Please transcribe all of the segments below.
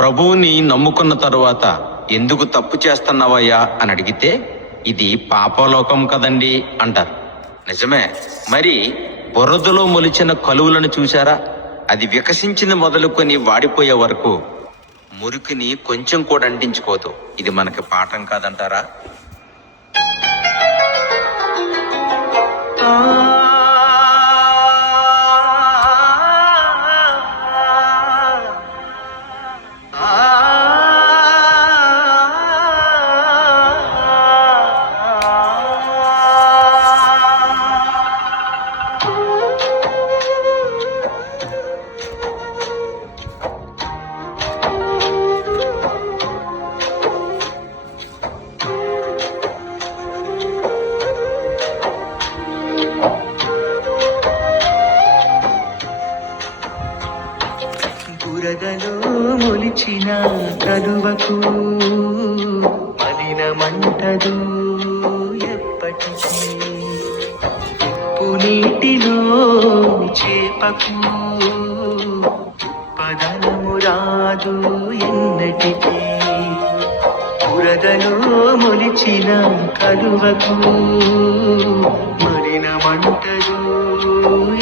ప్రభువుని నమ్ముకున్న తరువాత ఎందుకు తప్పు చేస్తున్నావయ్యా అని అడిగితే ఇది పాపలోకం కదండి అంటారు. నిజమే. మరి బురదలో మొలిచిన కలువులను చూశారా? అది వికసించింది మొదలుకొని వాడిపోయే వరకు మురికిని కొంచెం కూడా అంటించుకోదు. ఇది మనకి పాఠం కాదంటారా? బురదలో మొలిచిన కలువకు మలినమంటదు ఎప్పటికీ. ఉప్పు నీటిలో చేపకు పదనము రాదు ఎన్నటికీ. బురదలో మొలిచిన కలువకు మలినమంటదు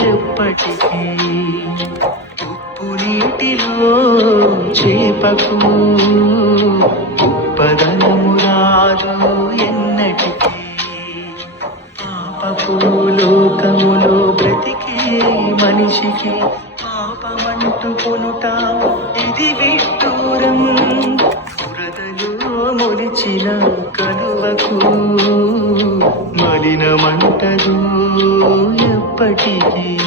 ఎప్పటికీ. నీటిలో చేపకు ఉప్పదనము రాదు ఎన్నటికీ. పాపపు లోకములో బ్రతికే మనిషికి పాపమంటూ కొనుట ఇది విడ్డూరం. బురదలో మొలిచిన కలువకు మలినమంటదు ఎప్పటికీ.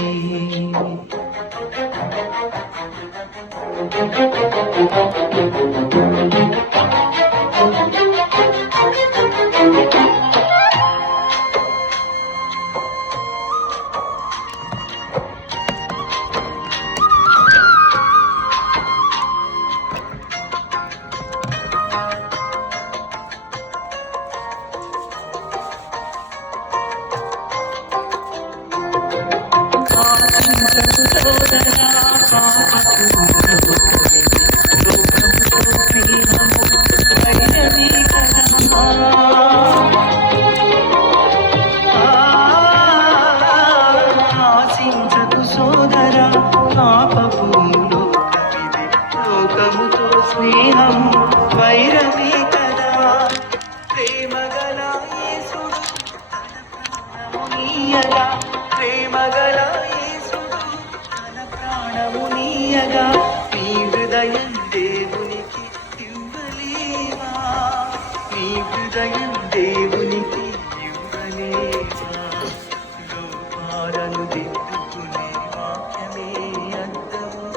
లోకముతో స్నేహం వైరమే కదా. ప్రేమగల యేసుడు తన ప్రాణమునీయగా, ప్రేమగల యేసుడు తన ప్రాణమునీయగా, నీ హృదయం దేవునికి ఇవ్వలేవా? నీ హృదయం దేవునికి ఇవ్వలేవా? లోపాలను దిద్దుకునే వాక్యమే అద్దము.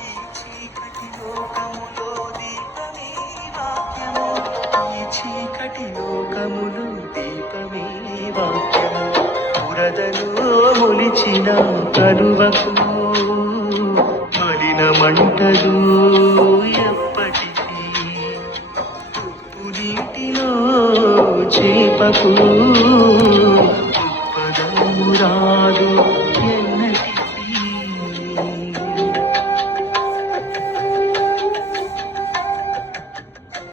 ఈ చీకటి లోకములో దీపమే వాక్యము. ఈ చీకటి లోకములో దీపమే వాక్యము. బురదలో మొలిచిన కలువకు మలినమంటదు ఎప్పటికీ. ఉప్పు నీటిలో చేపకు ఉప్పదనము రాదు